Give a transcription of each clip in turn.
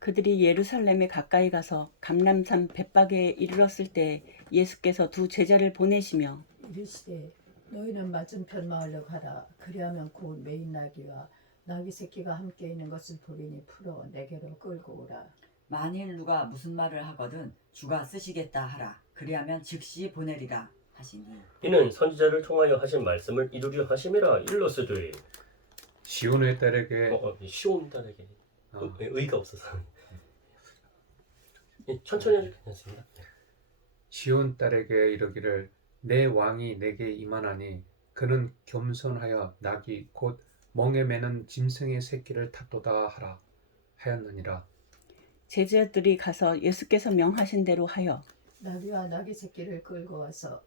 그들이 예루살렘에 가까이 가서 감람산 벳바게에 이르렀을 때 예수께서 두 제자를 보내시며 이르시되 너희는 맞은편 마을로 가라. 그리하면 곧 메인 나귀와 나귀 새끼가 함께 있는 것을 보리니 풀어 내게로 끌고 오라. 만일 누가 무슨 말을 하거든 주가 쓰시겠다 하라. 그리하면 즉시 보내리라 하시니 이는 선지자를 통하여 하신 말씀을 이루려 하심이라. 일러스되 시온의 딸에게 시온 딸에게 어. 의가 없어서 천천히 해도 괜찮습니다. 시온 딸에게 이르기를 내 왕이 내게 임하나니 그는 겸손하여 낙이 곧 멍에 매는 짐승의 새끼를 탔도다 하라 하였느니라. 제자들이 가서 예수께서 명하신 대로 하여 나귀와 나귀 새끼를 끌고 와서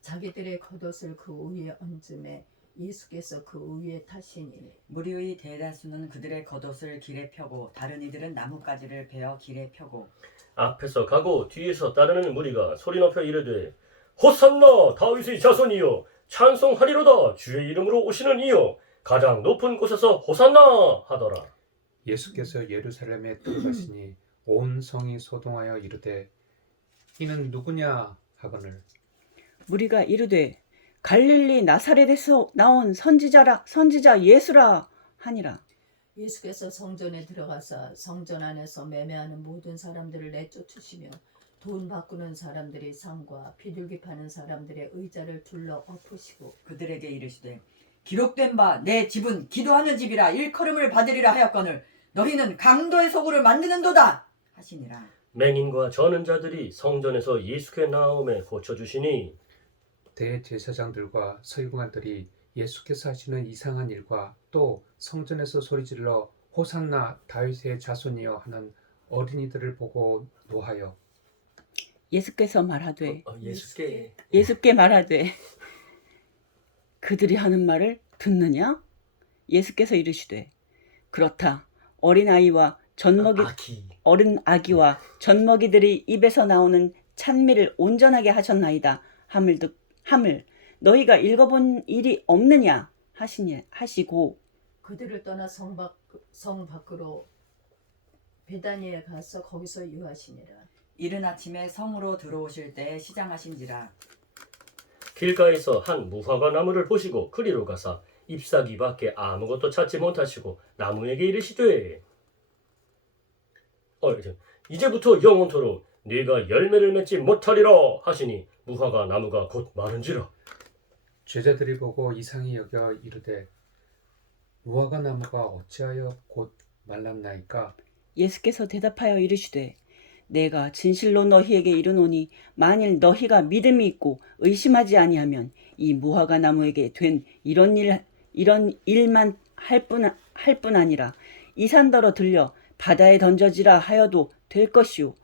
자기들의 겉옷을 그 위에 얹음에 예수께서 그 위에 타시니 무리의 대다수는 그들의 겉옷을 길에 펴고 다른 이들은 나뭇가지를 베어 길에 펴고 앞에서 가고 뒤에서 따르는 무리가 소리 높여 이르되 호산나 다윗의 자손이여 찬송하리로다 주의 이름으로 오시는 이여 가장 높은 곳에서 호산나 하더라. 예수께서 예루살렘에 들어가시니 온 성이 소동하여 이르되 이는 누구냐 하거늘 무리가 이르되 갈릴리 나사렛에서 나온 선지자 예수라 하니라. 예수께서 성전에 들어가사 성전 안에서 매매하는 모든 사람들을 내쫓으시며 돈 바꾸는 사람들의 상과 비둘기 파는 사람들의 의자를 둘러 엎으시고 그들에게 이르시되 기록된 바 내 집은 기도하는 집이라 일컬음을 받으리라 하였거늘 너희는 강도의 소굴을 만드는도다 하시니라. 맹인과 저는 자들이 성전에서 예수께 나옴에 고쳐주시니 대제사장들과 서기관들이 예수께서 하시는 이상한 일과 또 성전에서 소리질러 호산나 다윗의 자손이여 하는 어린이들을 보고 노하여 예수께서 말하되 예수께 말하되 그들이 하는 말을 듣느냐? 예수께서 이르시되 그렇다. 어린 아기와 젖먹이들이 입에서 나오는 찬미를 온전하게 하셨나이다 함을 너희가 읽어본 일이 없느냐 하시고 그들을 떠나 성 밖으로 베다니에 가서 거기서 유하시니라. 이른 아침에 성으로 들어오실 때에 시장하신지라. 길가에서 한 무화과 나무를 보시고 그리로 가사 잎사귀밖에 아무것도 찾지 못하시고 나무에게 이르시되 이제부터 영원토록 네가 열매를 맺지 못하리라 하시니 무화과 나무가 곧 마른지라. 제자들이 보고 이상히 여겨 이르되 무화과 나무가 어찌하여 곧 말랐나이까? 예수께서 대답하여 이르시되 내가 진실로 너희에게 이르노니 만일 너희가 믿음이 있고 의심하지 아니하면 이 무화과 나무에게 된 이런 일만 할 뿐 아니라 이 산더러 들려 바다에 던져지라 하여도 될 것이요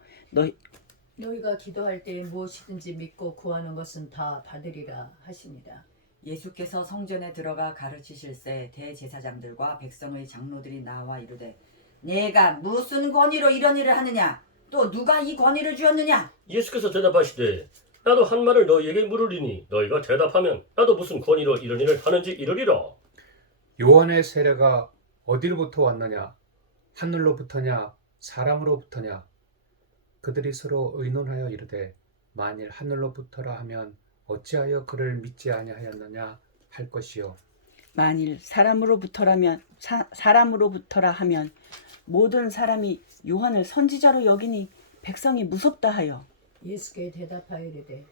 너희가 기도할 때에 무엇이든지 믿고 구하는 것은 다 받으리라 하시니라. 예수께서 성전에 들어가 가르치실새 대제사장들과 백성의 장로들이 나와 이르되 내가 무슨 권위로 이런 일을 하느냐 또 누가 이 권위를 주었느냐. 예수께서 대답하시되 나도 한 말을 너희에게 물으리니 너희가 대답하면 나도 무슨 권위로 이런 일을 하는지 이르리라. 요한의 세례가 어디로부터 왔느냐? 하늘로부터냐? 사람으로부터냐? 그들이 서로 의논하여 이르되 만일 하늘로부터라 하면 어찌하여 그를 믿지 아니하였느냐 할 것이요 만일 사람으로부터라 하면 모든 사람이 요한을 선지자로 여기니 백성이 무섭다 하여 예수께 대답하여 이르되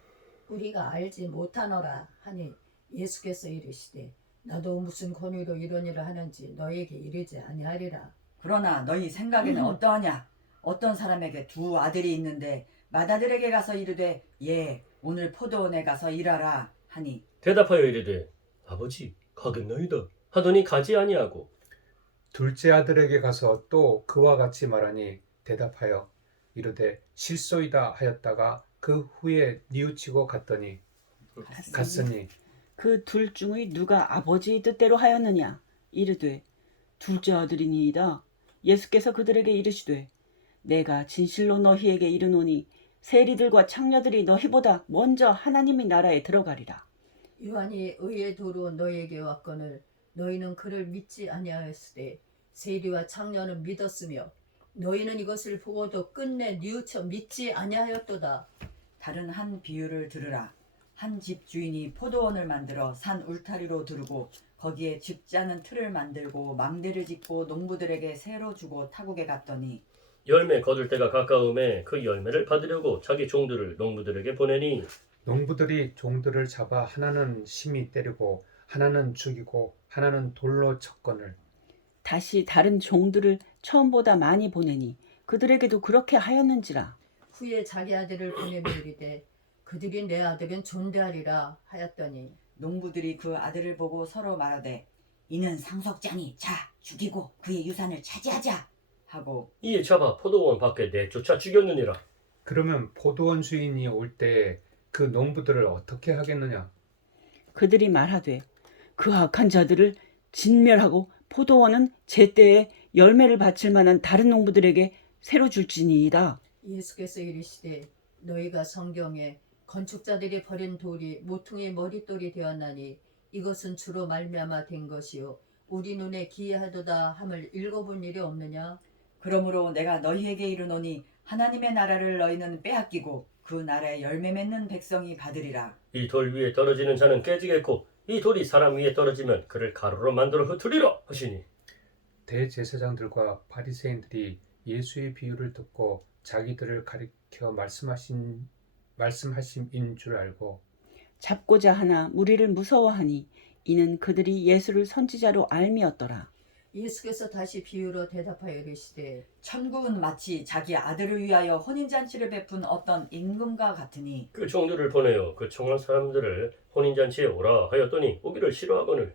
우리가 알지 못하노라 하니 예수께서 이르시되 나도 무슨 권위로 이런 일을 하는지 너희에게 이르지 아니하리라. 그러나 너희 생각에는 어떠하냐. 어떤 사람에게 두 아들이 있는데 맏아들에게 가서 이르되 오늘 포도원에 가서 일하라 하니 대답하여 이르되 아버지 가겠나이다 하더니 가지 아니하고 둘째 아들에게 가서 또 그와 같이 말하니 대답하여 이르되 실소이다 하였다가 그 후에 뉘우치고 갔으니 그 둘 중의 누가 아버지의 뜻대로 하였느냐 이르되 둘째 아들이니이다. 예수께서 그들에게 이르시되 내가 진실로 너희에게 이르노니 세리들과 창녀들이 너희보다 먼저 하나님의 나라에 들어가리라. 요한이 의의 도로 너희에게 왔거늘 너희는 그를 믿지 아니하였으되 세리와 창녀는 믿었으며 너희는 이것을 보고도 끝내 뉘우쳐 믿지 아니하였도다. 다른 한 비유를 들으라. 한 집 주인이 포도원을 만들어 산 울타리로 두르고 거기에 줍자는 틀을 만들고 망대를 짓고 농부들에게 새로 주고 타국에 갔더니 열매 거둘 때가 가까움에 그 열매를 받으려고 자기 종들을 농부들에게 보내니 농부들이 종들을 잡아 하나는 심히 때리고 하나는 죽이고 하나는 돌로 쳤거늘 다시 다른 종들을 처음보다 많이 보내니 그들에게도 그렇게 하였는지라. 후에 자기 아들을 보내며 이르되 그들이 내 아들은 존대하리라 하였더니 농부들이 그 아들을 보고 서로 말하되 이는 상속자니 자 죽이고 그의 유산을 차지하자 하고 이에 잡아 포도원 밖에 내쫓아 죽였느니라. 그러면 포도원 주인이 올 때에 그 농부들을 어떻게 하겠느냐? 그들이 말하되 그 악한 자들을 진멸하고 포도원은 제때에 열매를 바칠 만한 다른 농부들에게 새로 줄지니이다. 예수께서 이르시되 너희가 성경에 건축자들이 버린 돌이 모퉁이의 머릿돌이 되었나니 이것은 주로 말미암아 된 것이요 우리 눈에 기이하도다 함을 읽어본 일이 없느냐. 그러므로 내가 너희에게 이르노니 하나님의 나라를 너희는 빼앗기고 그 나라에 열매 맺는 백성이 받으리라. 이 돌 위에 떨어지는 자는 깨지겠고 이 돌이 사람 위에 떨어지면 그를 가루로 만들어 흩으리라 하시니 대제사장들과 바리새인들이 예수의 비유를 듣고 자기들을 가리켜 말씀하심인 줄 알고 잡고자 하나 무리를 무서워하니 이는 그들이 예수를 선지자로 알미었더라. 예수께서 다시 비유로 대답하여 이르시되 천국은 마치 자기 아들을 위하여 혼인잔치를 베푼 어떤 임금과 같으니 그 종들을 보내어 그 청한 사람들을 혼인잔치에 오라 하였더니 오기를 싫어하거늘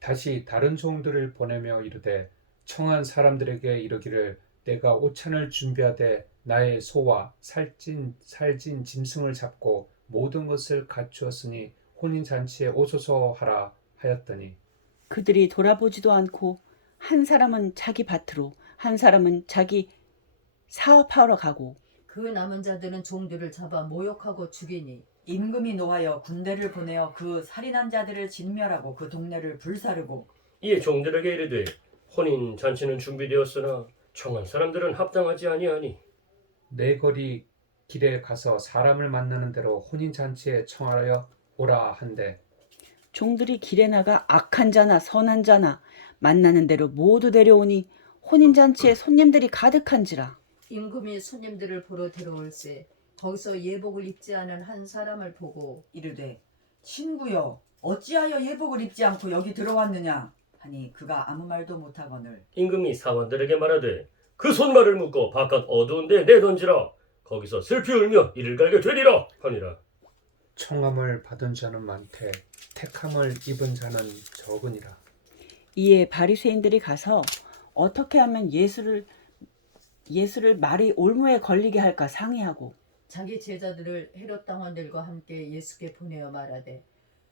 다시 다른 종들을 보내며 이르되 청한 사람들에게 이르기를 내가 오찬을 준비하되 나의 소와 살찐 짐승을 잡고 모든 것을 갖추었으니 혼인잔치에 오소서 하라 하였더니 그들이 돌아보지도 않고 한 사람은 자기 밭으로 한 사람은 자기 사업하러 가고 그 남은 자들은 종들을 잡아 모욕하고 죽이니 임금이 노하여 군대를 보내어 그 살인한 자들을 진멸하고 그 동네를 불사르고 이에 종들에게 이르되 혼인잔치는 준비되었으나 청한 사람들은 합당하지 아니하니 내 거리 길에 가서 사람을 만나는 대로 혼인잔치에 청하여 오라 한대 종들이 길에 나가 악한 자나 선한 자나 만나는 대로 모두 데려오니 혼인잔치에 손님들이 가득한지라. 임금이 손님들을 보러 데려올세 거기서 예복을 입지 않은 한 사람을 보고 이르되 친구여 어찌하여 예복을 입지 않고 여기 들어왔느냐 하니 그가 아무 말도 못하거늘 임금이 사원들에게 말하되 그 손말을 묶어 바깥 어두운 데 내던지라 거기서 슬피 울며 이를 갈게 되리라 하니라. 청함을 받은 자는 많되 택함을 입은 자는 적으니라. 이에 바리새인들이 가서 어떻게 하면 예수를 말이 올무에 걸리게 할까 상의하고 자기 제자들을 헤롯 당원들과 함께 예수께 보내어 말하되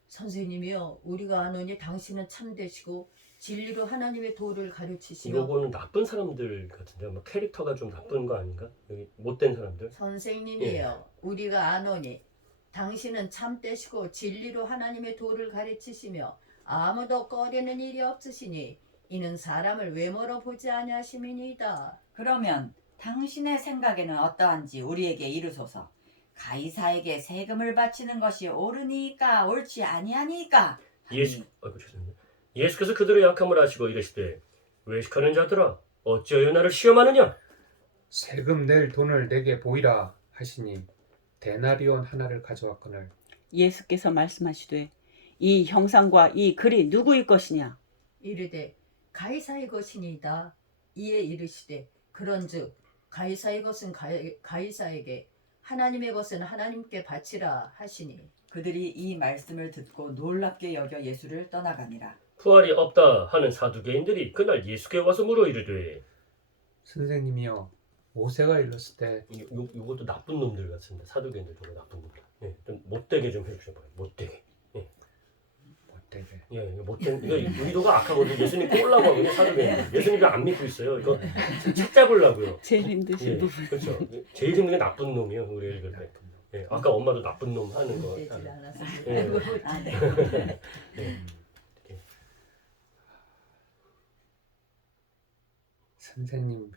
선생님이여 우리가 아노니 당신은 참되시고 진리로 하나님의 도를 가르치시며 이거는 나쁜 사람들 같은데 뭐 캐릭터가 좀 나쁜 거 아닌가? 여기 못된 사람들. 선생님이여 우리가 아노니 당신은 참되시고 진리로 하나님의 도를 가르치시며 아무도 꺼리는 일이 없으시니 이는 사람을 외모로 보지 아니하심이니이다. 그러면 당신의 생각에는 어떠한지 우리에게 이르소서. 가이사에게 세금을 바치는 것이 옳으니까 옳지 아니하니까 죄송합니다. 예수께서 그들의 약함을 아시고 이르시되 외식하는 자들아 어찌하여 나를 시험하느냐? 세금 낼 돈을 내게 보이라 하시니 데나리온 하나를 가져왔거늘 예수께서 말씀하시되 이 형상과 이 글이 누구의 것이냐? 이르되 가이사의 것이니이다. 이에 이르시되 그런즉 가이사의 것은 가이사에게 하나님의 것은 하나님께 바치라 하시니 그들이 이 말씀을 듣고 놀랍게 여겨 예수를 떠나가니라. 부활이 없다 하는 사두개인들이 그날 예수께 와서 물어 이르되 선생님이여 모세가 일렀을 때 요것도 나쁜 놈들 같은데 사두개인들 보고 나쁜 놈들. 예, 좀 못되게 좀 해주셔봐요. 못되게. 못되게 예, 못된 이거 의도가 악하거든요. 예수님 꼴라고 하거든요. 사두개인들. 예수님 이거 안 믿고 있어요. 이거 책 잡으려고요. 제일 힘드신 예, 부분. 그렇죠. 제일 힘든 게 나쁜 놈이요. 우리 읽을 때. 예, 아까 엄마도 나쁜 놈 하는 거. 되질 않아서 예. 아, 네. 예. 선생님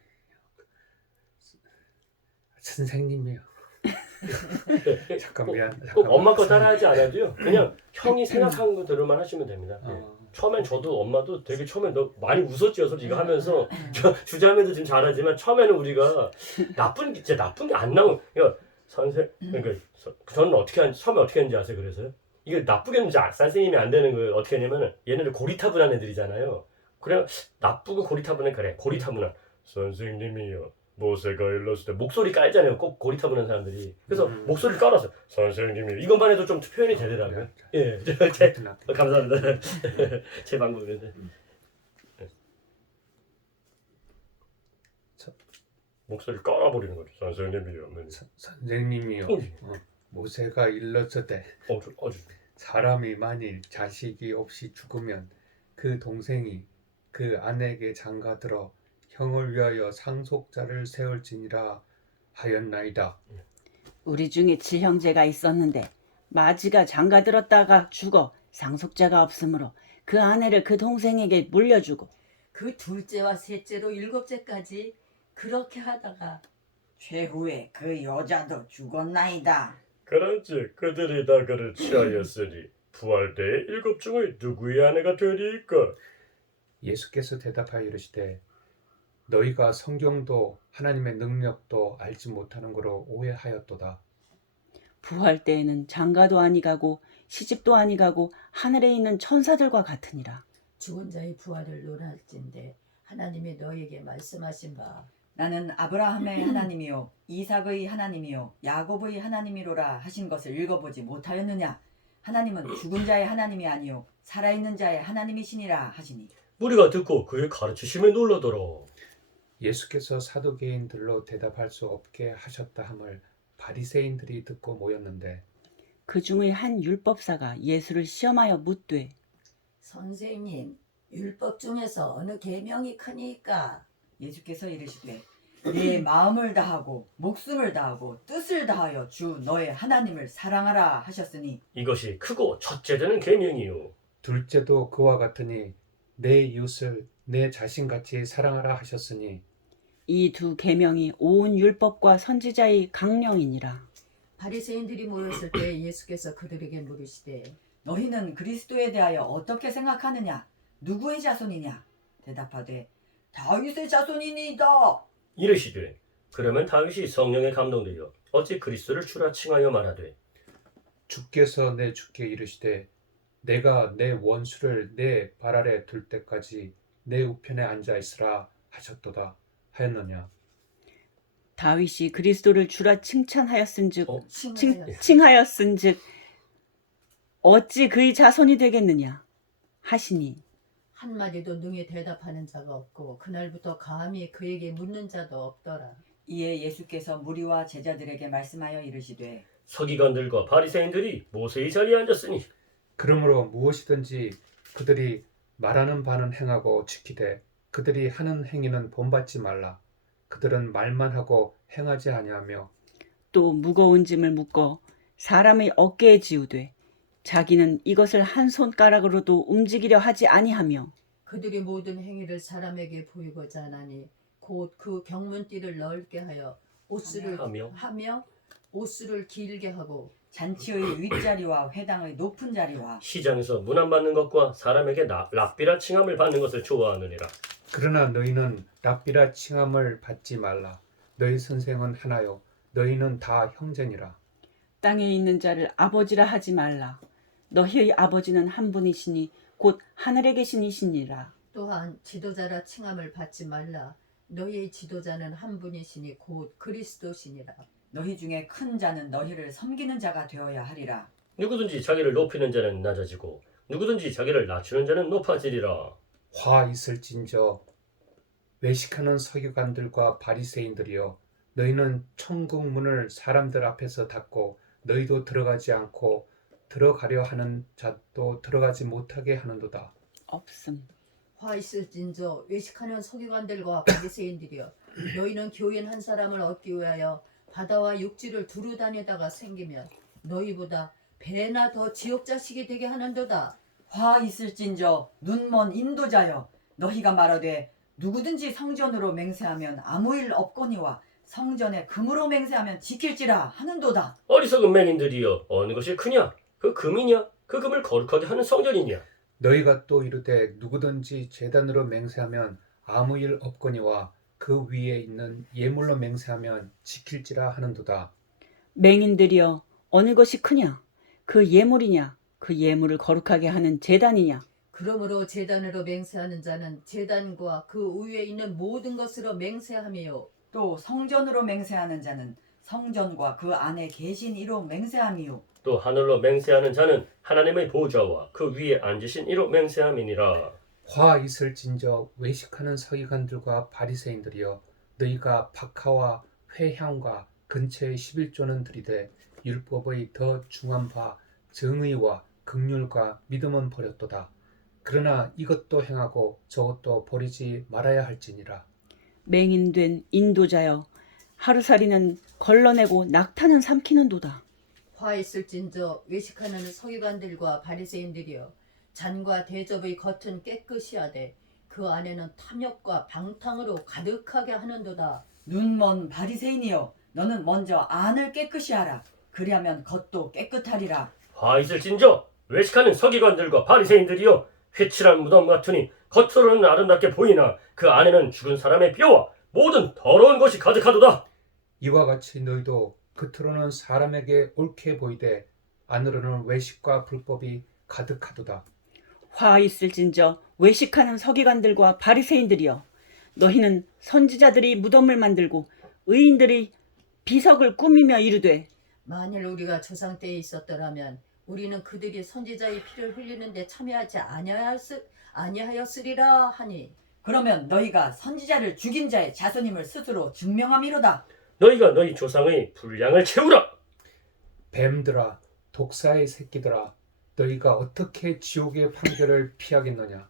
선생님이요. 잠깐 미안. 꼭 잠깐만. 엄마 거 따라하지 않아도요. 그냥 형이 생각한 거대로만 하시면 됩니다. 예. 어, 처음엔 저도 엄마도 되게 처음엔 너 많이 웃었죠. 솔직히 이거 하면서 주자매도 지금 잘하지만 처음에는 우리가 나쁜 게 진짜 나쁜 게 안 나온. 그러니까 그러니까 저는 처음에 어떻게 했는지 아세요? 그래서요. 이게 나쁘게 했는지 선생님이 안 되는 걸 어떻게 했냐면은 얘네들 고리타분한 애들이잖아요. 그래 나쁘고 고리타분해 그래 고리타분한 선생님이요. 모세가 일렀을 때 목소리 깔잖아요. 꼭 고리타분한 사람들이. 그래서 목소리를 깔아서 선생님이 이것만 해도 좀 표현이 되더라고요. 예, 감사합니다. 제 방법인데. 목소리를 깔아버리는 거죠. 선생님이요. 선생님이요. 모세가 일렀을 사람이 만일 자식이 없이 죽으면 그 동생이 그 아내에게 장가들어 형을 위하여 상속자를 세울지니라 하였나이다. 우리 중에 칠형제가 있었는데 마지가 장가들었다가 죽어 상속자가 없으므로 그 아내를 그 동생에게 물려주고 그 둘째와 셋째로 7째까지 그렇게 하다가 최후에 그 여자도 죽었나이다. 그런지 그들이 다 그를 취하였으니 부활 때의 7 중의 누구의 아내가 되리이까? 예수께서 대답하여 이르시되 너희가 성경도 하나님의 능력도 알지 못하는 거로 오해하였도다. 부활 때에는 장가도 아니가고 시집도 아니가고 하늘에 있는 천사들과 같으니라. 죽은 자의 부활을 논할진대 하나님이 너에게 말씀하신 바 나는 아브라함의 하나님이요 이삭의 하나님이요 야곱의 하나님이로라 하신 것을 읽어보지 못하였느냐. 하나님은 죽은 자의 하나님이 아니요 살아있는 자의 하나님이시니라 하시니. 무리가 듣고 그의 가르치심에 놀라더라. 예수께서 사두개인들로 대답할 수 없게 하셨다 함을 바리새인들이 듣고 모였는데 그 중의 한 율법사가 예수를 시험하여 묻되 선생님 율법 중에서 어느 계명이 크니까? 예수께서 이르시되 네 마음을 다하고 목숨을 다하고 뜻을 다하여 주 너의 하나님을 사랑하라 하셨으니 이것이 크고 첫째 되는 계명이요. 둘째도 그와 같으니 내 이웃을 내 자신같이 사랑하라 하셨으니 이 두 계명이 온 율법과 선지자의 강령이니라. 바리새인들이 모였을 때 예수께서 그들에게 물으시되 너희는 그리스도에 대하여 어떻게 생각하느냐. 누구의 자손이냐. 대답하되 다윗의 자손이니이다. 이르시되 그러면 다윗이 성령에 감동되어 어찌 그리스도를 주라 칭하여 말하되 주께서 내 주께 이르시되 내가 내 원수를 내 발 아래 둘 때까지 내 우편에 앉아 있으라 하셨도다 하였느냐. 다윗이 그리스도를 주라 칭찬하였은즉 칭하여 칭하였은즉 어찌 그의 자손이 되겠느냐 하시니 한마디도 능히 대답하는 자가 없고 그날부터 감히 그에게 묻는 자도 없더라. 이에 예수께서 무리와 제자들에게 말씀하여 이르시되 서기관들과 바리새인들이 모세의 자리에 앉았으니 그러므로 무엇이든지 그들이 말하는 바는 행하고 지키되 그들이 하는 행위는 본받지 말라. 그들은 말만 하고 행하지 아니하며 또 무거운 짐을 묶어 사람의 어깨에 지우되 자기는 이것을 한 손가락으로도 움직이려 하지 아니하며 그들이 모든 행위를 사람에게 보이고자 하나니 곧 그 경문띠를 넓게 하여 옷수를 하며 옷수를 길게 하고 잔치의 윗자리와 회당의 높은 자리와 시장에서 문안 받는 것과 사람에게 랍비라 칭함을 받는 것을 좋아하느니라. 그러나 너희는 랍비라 칭함을 받지 말라. 너희 선생은 하나요 너희는 다 형제니라. 땅에 있는 자를 아버지라 하지 말라. 너희의 아버지는 한 분이시니 곧 하늘에 계신 이시니라. 또한 지도자라 칭함을 받지 말라. 너희의 지도자는 한 분이시니 곧 그리스도시니라. 너희 중에 큰 자는 너희를 섬기는 자가 되어야 하리라. 누구든지 자기를 높이는 자는 낮아지고 누구든지 자기를 낮추는 자는 높아지리라. 화 있을진저 외식하는 서기관들과 바리새인들이여 너희는 천국 문을 사람들 앞에서 닫고 너희도 들어가지 않고 들어가려 하는 자도 들어가지 못하게 하는도다. 없음. 화 있을진저 외식하는 서기관들과 바리새인들이여 너희는 교인 한 사람을 얻기 위하여 바다와 육지를 두루 다니다가 생기면 너희보다 배나 더 지옥 자식이 되게 하는도다. 화 있을진저 눈먼 인도자여 너희가 말하되 누구든지 성전으로 맹세하면 아무 일 없거니와 성전에 금으로 맹세하면 지킬지라 하는도다. 어리석은 맹인들이여 어느 것이 크냐? 그 금이냐? 그 금을 거룩하게 하는 성전이냐? 너희가 또 이르되 누구든지 제단으로 맹세하면 아무 일 없거니와 그 위에 있는 예물로 맹세하면 지킬지라 하는도다. 맹인들이여 어느 것이 크냐? 그 예물이냐? 그 예물을 거룩하게 하는 제단이냐? 그러므로 제단으로 맹세하는 자는 제단과 그 위에 있는 모든 것으로 맹세하며 또 성전으로 맹세하는 자는 성전과 그 안에 계신 이로 맹세함이요. 또 하늘로 맹세하는 자는 하나님의 보좌와 그 위에 앉으신 이로 맹세함이니라. 화 있을진저 외식하는 서기관들과 바리새인들이여 너희가 박하와 회향과 근처의 11조는 들이되 율법의 더 중한 바 정의와 긍휼과 믿음은 버렸도다. 그러나 이것도 행하고 저것도 버리지 말아야 할지니라. 맹인된 인도자여 하루살이는 걸러내고 낙타는 삼키는도다. 화 있을진저 외식하는 서기관들과 바리새인들이여 잔과 대접의 겉은 깨끗이 하되 그 안에는 탐욕과 방탕으로 가득하게 하는도다. 눈먼 바리새인이여 너는 먼저 안을 깨끗이 하라. 그리하면 겉도 깨끗하리라. 화 있을진저 외식하는 서기관들과 바리새인들이여 회칠한 무덤 같으니 겉으로는 아름답게 보이나 그 안에는 죽은 사람의 뼈와 모든 더러운 것이 가득하도다. 이와 같이 너희도 겉으로는 사람에게 옳게 보이되 안으로는 외식과 불법이 가득하도다. 화 있을진저 외식하는 서기관들과 바리새인들이여 너희는 선지자들이 무덤을 만들고 의인들이 비석을 꾸미며 이르되 만일 우리가 조상 때에 있었더라면 우리는 그들이 선지자의 피를 흘리는데 참여하지 아니하였으리라 하니 그러면 너희가 선지자를 죽인 자의 자손임을 스스로 증명함이로다. 너희가 너희 조상의 분량을 채우라. 뱀들아 독사의 새끼들아 너희가 어떻게 지옥의 판결을 피하겠느냐.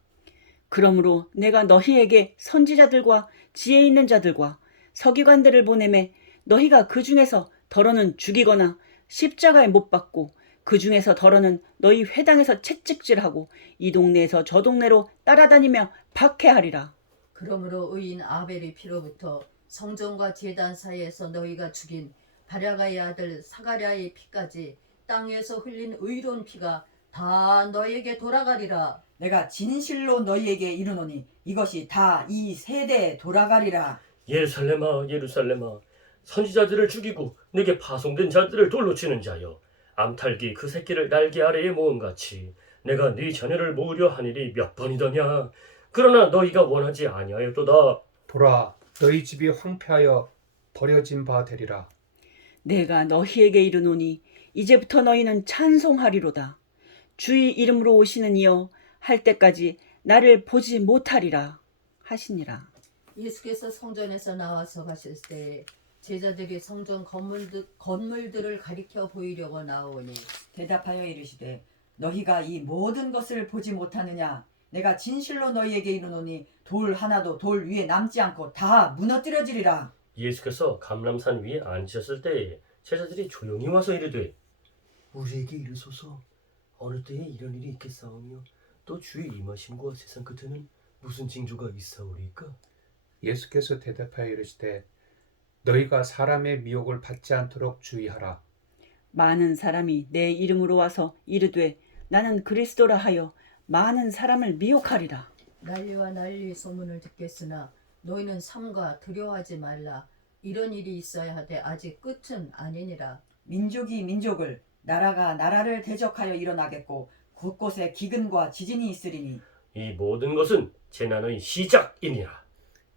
그러므로 내가 너희에게 선지자들과 지혜 있는 자들과 서기관들을 보내매 너희가 그 중에서 더러는 죽이거나 십자가에 못 박고 그 중에서 더러는 너희 회당에서 채찍질하고 이 동네에서 저 동네로 따라다니며 박해하리라. 그러므로 의인 아벨의 피로부터 성전과 제단 사이에서 너희가 죽인 바랴가의 아들 사가랴의 피까지 땅 위에서 흘린 의로운 피가 다 너희에게 돌아가리라. 내가 진실로 너희에게 이르노니 이것이 다 이 세대에 돌아가리라. 예루살렘아 예루살렘아 선지자들을 죽이고 내게 파송된 자들을 돌로 치는 자여 암탉이 그 새끼를 날개 아래에 모음같이 내가 네 자녀를 모으려 하니리 몇 번이더냐. 그러나 너희가 원하지 아니하였도다. 보라 너희 집이 황폐하여 버려진 바 되리라. 내가 너희에게 이르노니 이제부터 너희는 찬송하리로다. 주의 이름으로 오시는 이여 할 때까지 나를 보지 못하리라 하시니라. 예수께서 성전에서 나와서 가실 때 제자들이 성전 건물들을 가리켜 보이려고 나오니 대답하여 이르시되 너희가 이 모든 것을 보지 못하느냐. 내가 진실로 너희에게 이르노니 돌 하나도 돌 위에 남지 않고 다 무너뜨려지리라. 예수께서 감람산 위에 앉으셨을 때에 제자들이 조용히 와서 이르되 우리에게 이르소서 어느 때에 이런 일이 있겠사오며 또 주의 임하심과 세상 끝에는 무슨 징조가 있사오리까? 예수께서 대답하여 이르시되 너희가 사람의 미혹을 받지 않도록 주의하라. 많은 사람이 내 이름으로 와서 이르되 나는 그리스도라 하여 많은 사람을 미혹하리라. 난리와 난리 소문을 듣겠으나 너희는 삼가 두려워하지 말라. 이런 일이 있어야 하되 아직 끝은 아니니라. 민족이 민족을 나라가 나라를 대적하여 일어나겠고 곳곳에 기근과 지진이 있으리니 이 모든 것은 재난의 시작이니라.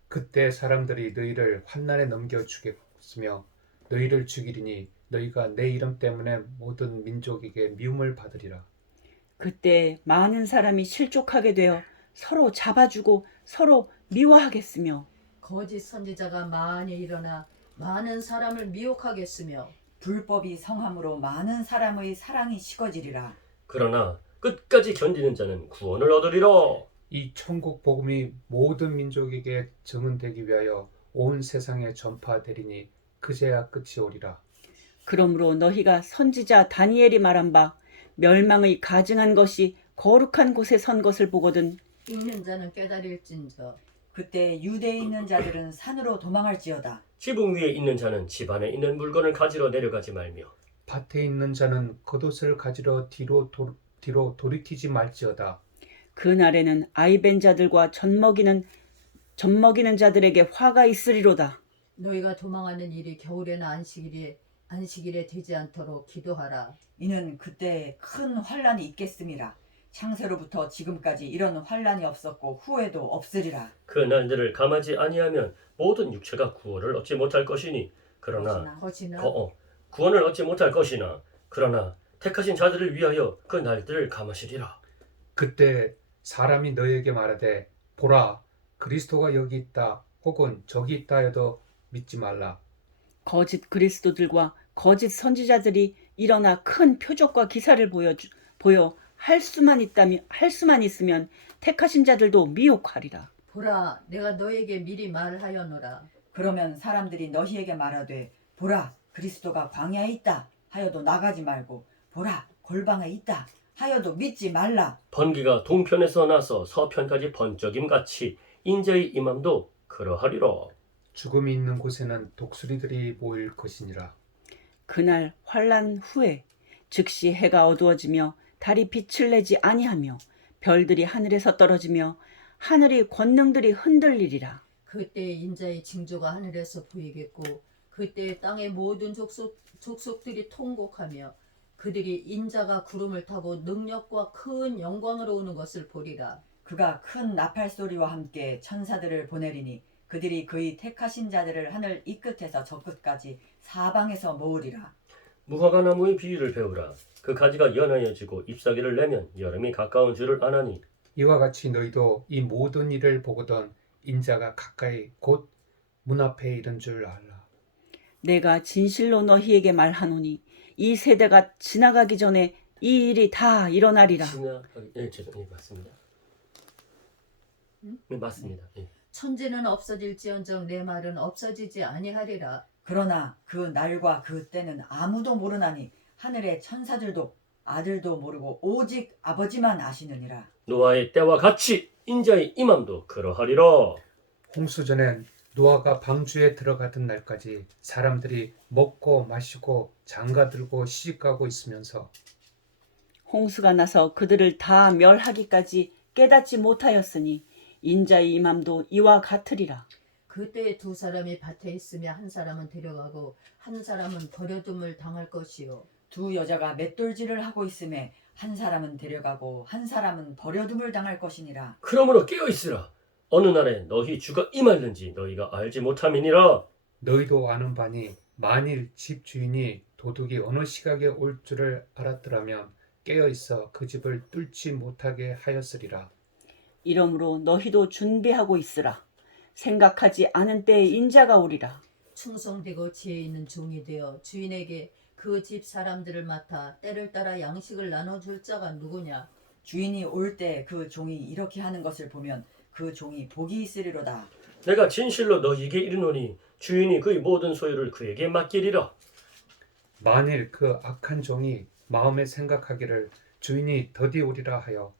그때 사람들이 너희를 환난에 넘겨 주겠으며 너희를 죽이리니 너희가 내 이름 때문에 모든 민족에게 미움을 받으리라. 그때 많은 사람이 실족하게 되어 서로 잡아주고 서로 미워하겠으며 거짓 선지자가 많이 일어나 많은 사람을 미혹하겠으며 불법이 성함으로 많은 사람의 사랑이 식어지리라. 그러나 끝까지 견디는 자는 구원을 얻으리라. 이 천국 복음이 모든 민족에게 증언되기 위하여 온 세상에 전파되리니 그제야 끝이 오리라. 그러므로 너희가 선지자 다니엘이 말한 바 멸망의 가증한 것이 거룩한 곳에 선 것을 보거든 읽는 자는 깨달을진저 그때 유대에 있는 자들은 산으로 도망할지어다. 지붕 위에 있는 자는 집 안에 있는 물건을 가지러 내려가지 말며 밭에 있는 자는 겉옷을 가지러 뒤로 돌이키지 말지어다. 그날에는 아이벤 자들과 젖먹이는 자들에게 화가 있으리로다. 너희가 도망하는 일이 겨울에는 안식일에 되지 않도록 기도하라. 이는 그때 큰 환란이 있겠음이라. 창세로부터 지금까지 이런 환란이 없었고 후에도 없으리라. 그 날들을 감하지 아니하면 모든 육체가 구원을 얻지 못할 것이니 그러나 거지나 구원을 얻지 못할 것이나 그러나 택하신 자들을 위하여 그 날들을 감하시리라. 그때 사람이 너에게 말하되 보라 그리스도가 여기 있다 혹은 저기 있다 해도 믿지 말라. 거짓 그리스도들과 거짓 선지자들이 일어나 큰 표적과 기사를 보여 할 수만 있으면 택하신 자들도 미혹하리라. 보라, 내가 너에게 미리 말하여노라. 그러면 사람들이 너희에게 말하되 보라 그리스도가 광야에 있다 하여도 나가지 말고 보라 골방에 있다 하여도 믿지 말라. 번개가 동편에서 나서 서편까지 번쩍임 같이 인자의 임함도 그러하리라. 죽음이 있는 곳에는 독수리들이 모일 것이니라. 그날 환란 후에 즉시 해가 어두워지며 달이 빛을 내지 아니하며 별들이 하늘에서 떨어지며 하늘의 권능들이 흔들리리라. 그때 인자의 징조가 하늘에서 보이겠고 그때 땅의 모든 족속들이 통곡하며 그들이 인자가 구름을 타고 능력과 큰 영광으로 오는 것을 보리라. 그가 큰 나팔 소리와 함께 천사들을 보내리니 그들이 그의 택하신 자들을 하늘 이 끝에서 저 끝까지 사방에서 모으리라. 무화과 나무의 비유를 배우라. 그 가지가 연하여지고 잎사귀를 내면 여름이 가까운 줄을 아나니 이와 같이 너희도 이 모든 일을 보거든 인자가 가까이 곧 문 앞에 이른 줄 알라. 내가 진실로 너희에게 말하노니 이 세대가 지나가기 전에 이 일이 다 일어나리라. 죄송해요. 맞습니다. 네, 맞습니다. 예. 천지는 없어질지언정 내 말은 없어지지 아니하리라. 그러나 그 날과 그 때는 아무도 모르나니 하늘의 천사들도 아들도 모르고 오직 아버지만 아시느니라. 노아의 때와 같이 인자의 임함도 그러하리라. 홍수전엔 노아가 방주에 들어가던 날까지 사람들이 먹고 마시고 장가들고 시집가고 있으면서 홍수가 나서 그들을 다 멸하기까지 깨닫지 못하였으니 인자의 임함도 이와 같으리라. 그때 두 사람이 밭에 있으며 한 사람은 데려가고 한 사람은 버려둠을 당할 것이요. 두 여자가 맷돌질을 하고 있음에 한 사람은 데려가고 한 사람은 버려둠을 당할 것이니라. 그러므로 깨어있으라. 어느 날에 너희 주가 임하는지 너희가 알지 못함이니라. 너희도 아는 바니 만일 집 주인이 도둑이 어느 시각에 올 줄을 알았더라면 깨어 있어 그 집을 뚫지 못하게 하였으리라. 이러므로 너희도 준비하고 있으라. 생각하지 않은 때에 인자가 오리라. 충성되고 지혜 있는 종이 되어 주인에게 그 집 사람들을 맡아 때를 따라 양식을 나눠줄 자가 누구냐? 주인이 올 때 그 종이 이렇게 하는 것을 보면 그 종이 복이 있으리로다. 내가 진실로 너희에게 이르노니 주인이 그의 모든 소유를 그에게 맡기리라. 만일 그 악한 종이 마음에 생각하기를 주인이 더디 오리라 하여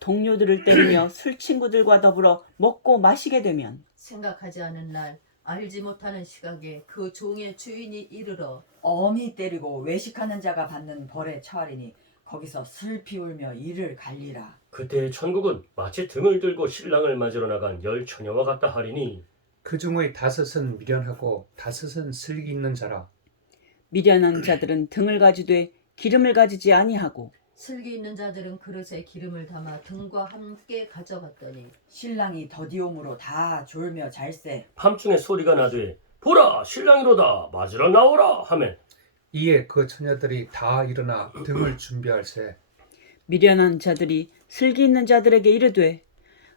동료들을 때리며 술 친구들과 더불어 먹고 마시게 되면 생각하지 않은 날 알지 못하는 시각에 그 종의 주인이 이르러 엄히 때리고 외식하는 자가 받는 벌에 처하리니 거기서 슬피 울며 이를 갈리라. 그때 천국은 마치 등을 들고 신랑을 맞으러 나간 열 처녀와 같다 하리니 그 중의 다섯은 미련하고 다섯은 슬기 있는 자라. 미련한 자들은 등을 가지되 기름을 가지지 아니하고 슬기 있는 자들은 그릇에 기름을 담아 등과 함께 가져갔더니 신랑이 더디옴으로 다 졸며 잘세. 밤중에 소리가 나되 보라 신랑이로다 맞으러 나오라 하매 이에 그 처녀들이 다 일어나 등을 준비할세. 미련한 자들이 슬기 있는 자들에게 이르되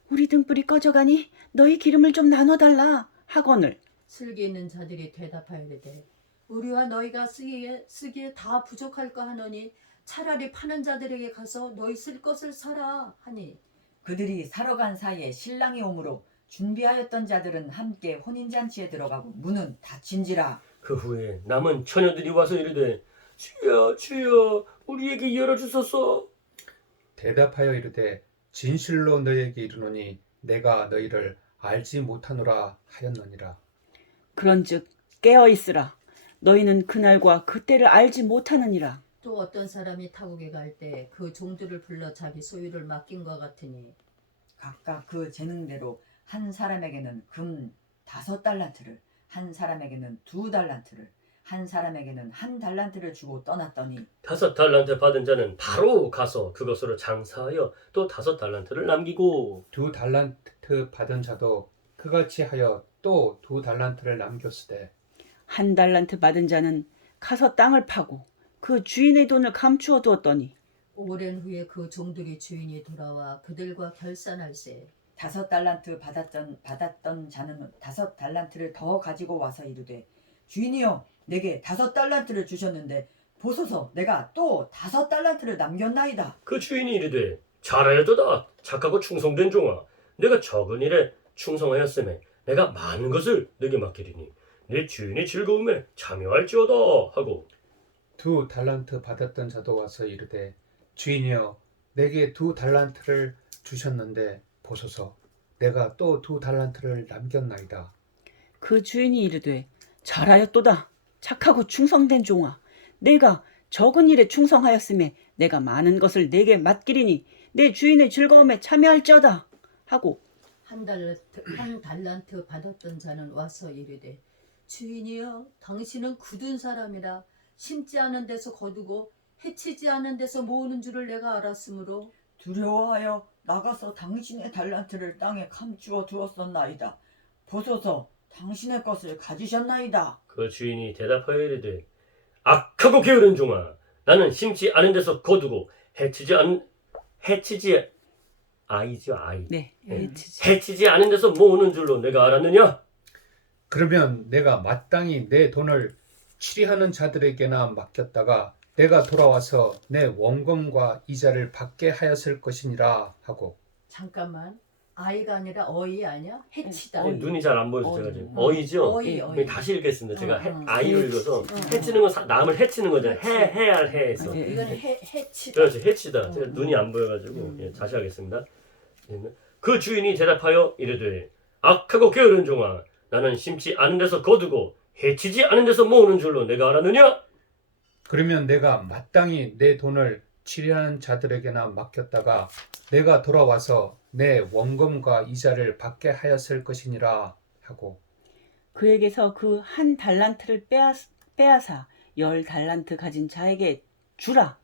우리 등불이 꺼져가니 너희 기름을 좀 나눠달라 하거늘 슬기 있는 자들이 대답하여되 우리와 너희가 쓰기에 다 부족할까 하노니 차라리 파는 자들에게 가서 너희 쓸 것을 사라 하니 그들이 사러 간 사이에 신랑이 오므로 준비하였던 자들은 함께 혼인잔치에 들어가고 문은 닫힌지라. 그 후에 남은 처녀들이 와서 이르되 주여 주여 우리에게 열어주소서. 대답하여 이르되 진실로 너희에게 이르노니 내가 너희를 알지 못하노라 하였느니라. 그런즉 깨어 있으라. 너희는 그날과 그때를 알지 못하느니라. 또 어떤 사람이 타국에 갈 때 그 종들을 불러 자기 소유를 맡긴과 같으니 각각 그 재능대로 한 사람에게는 금 5달란트를, 한 사람에게는 2달란트를, 한 사람에게는 1달란트를 주고 떠났더니 5달란트 받은 자는 바로 가서 그것으로 장사하여 또 5달란트를 남기고 2달란트 받은 자도 그같이 하여 또 2달란트를 남겼으되 1달란트 받은 자는 가서 땅을 파고 그 주인의 돈을 감추어 두었더니 오랜 후에 그 종들이 주인이 돌아와 그들과 결산할세 5달란트 받았던 자는 5달란트를 더 가지고 와서 이르되 주인이여 내게 5달란트를 주셨는데 보소서 내가 또 5달란트를 남겼나이다. 그 주인이 이르되 잘하였도다 착하고 충성된 종아 내가 적은 일에 충성하였으매 내가 많은 것을 내게 맡기리니 내 주인의 즐거움에 참여할지어다 하고 2달란트 받았던 자도 와서 이르되 주인이여 내게 2달란트를 주셨는데 보소서 내가 또 2달란트를 남겼나이다. 그 주인이 이르되 잘하였도다. 착하고 충성된 종아. 내가 적은 일에 충성하였음에 내가 많은 것을 내게 맡기리니 내 주인의 즐거움에 참여할지어다 하고 1달란트 받았던 자는 와서 이르되 주인이여 당신은 굳은 사람이라 심지 않은 데서 거두고 해치지 않은 데서 모으는 줄을 내가 알았으므로 두려워하여 나가서 당신의 달란트를 땅에 감추어 두었었나이다. 보소서 당신의 것을 가지셨나이다. 그 주인이 대답하여 이르되 악하고 게으른 종아 나는 심지 않은 데서 거두고 해치지 네, 해치지 않은 데서 모으는 줄로 내가 알았느냐? 그러면 내가 마땅히 내 돈을 치리하는 자들에게나 맡겼다가 내가 돌아와서 내 원금과 이자를 받게 하였을 것이니라 하고 잠깐만 아이가 아니라 어이 아니야? 해치다. 눈이 잘 안 보여서 제가 지금 어이죠? 다시 읽겠습니다. 제가 아이로 읽어서 해치는 건 남을 해치는 거잖아요. 해할 해에서. 이건 해치다. 그렇죠. 해치다. 제가 눈이 안 보여가지고 다시 하겠습니다. 그 주인이 대답하여 이르되 악하고 게으른 종아 나는 심지 않은 데서 거두고 해치지 않은 데서 모으는 줄로 내가 알았느냐? 그러면 내가 마땅히 내 돈을 치리하는 자들에게나 맡겼다가 내가 돌아와서 내 원금과 이자를 받게 하였을 것이니라 하고 그에게서 그 1달란트를 빼앗아 10달란트 가진 자에게 주라.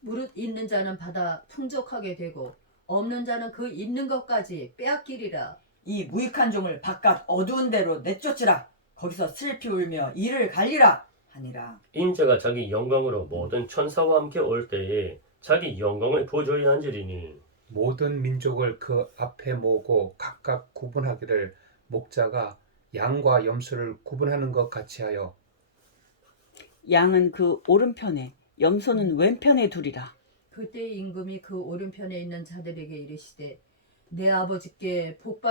무릇 있는 자는 받아 풍족하게 되고 없는 자는 그 있는 것까지 빼앗기리라. 이 무익한 종을 바깥 어두운 데로 내쫓으라. 거기서 슬피 울며 이를 갈리라 하니라. 인자가 자기 영광으로 모든 천사와 함께 올 때에 자기 영광을 보좌에 앉으리니 모든 민족을 그 앞에 모으고 각각 구분하기를 목자가 양과 염소를 구분하는 것 같이 하여 양은 그 오른편에 염소는 왼편에 두리라. 그때 임금이 그 오른편에 있는 자들에게 이르시되 내 아버지께 복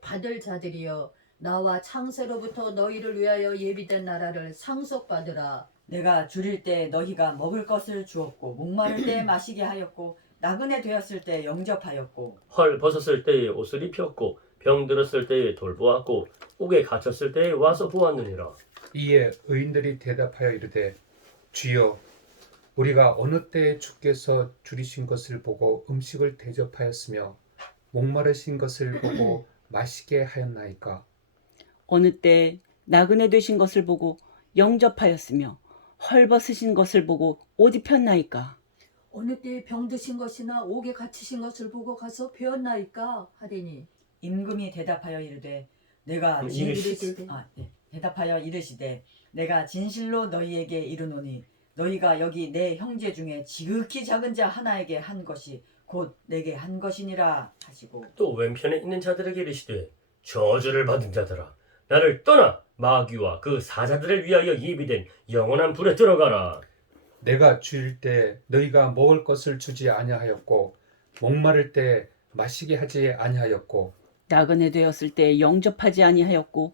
받을 자들이여 나와 창세로부터 너희를 위하여 예비된 나라를 상속받으라. 내가 줄일 때 너희가 먹을 것을 주었고 목마를 때 마시게 하였고 나그네 되었을 때 영접하였고 헐 벗었을 때에 옷을 입혔고 병 들었을 때에 돌보았고 옥에 갇혔을 때에 와서 보았느니라. 이에 의인들이 대답하여 이르되 주여 우리가 어느 때에 주께서 줄이신 것을 보고 음식을 대접하였으며 목마르신 것을 보고 마시게 하였나이까. 어느 때 나그네 되신 것을 보고 영접하였으며 헐벗으신 것을 보고 옷 입혔나이까. 어느 때에 병드신 것이나 옥에 갇히신 것을 보고 가서 배웠나이까 하리니 임금이 대답하여 이르되 내가 대답하여 이르시되 내가 진실로 너희에게 이르노니 너희가 여기 내 형제 중에 지극히 작은 자 하나에게 한 것이 곧 내게 한 것이니라 하시고 또 왼편에 있는 자들에게 이르시되 저주를 받은 자들아 나를 떠나 마귀와 그 사자들을 위하여 예비된 영원한 불에 들어가라. 내가 주일 때 너희가 먹을 것을 주지 아니하였고 목마를 때 마시게 하지 아니하였고 나그네 되었을 때 영접하지 아니하였고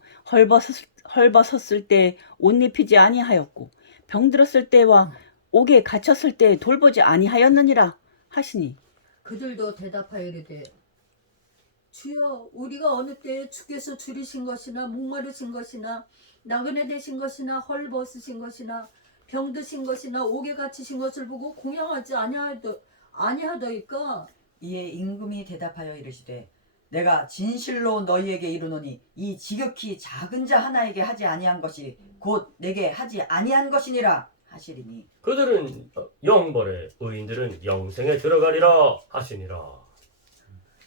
헐벗었을 때 옷 입히지 아니하였고 병들었을 때와 옥에 갇혔을 때 돌보지 아니하였느니라 하시니 그들도 대답하여 이르되 주여, 우리가 어느 때에 주께서 줄이신 것이나 목마르신 것이나 나그네 되신 것이나 헐벗으신 것이나 병드신 것이나 옥에 갇히신 것을 보고 공양하지 아니하더이까. 이에 임금이 대답하여 이르시되 내가 진실로 너희에게 이르노니 이 지극히 작은 자 하나에게 하지 아니한 것이 곧 내게 하지 아니한 것이니라 하시리니 그들은 영벌에 의인들은 영생에 들어가리라 하시니라.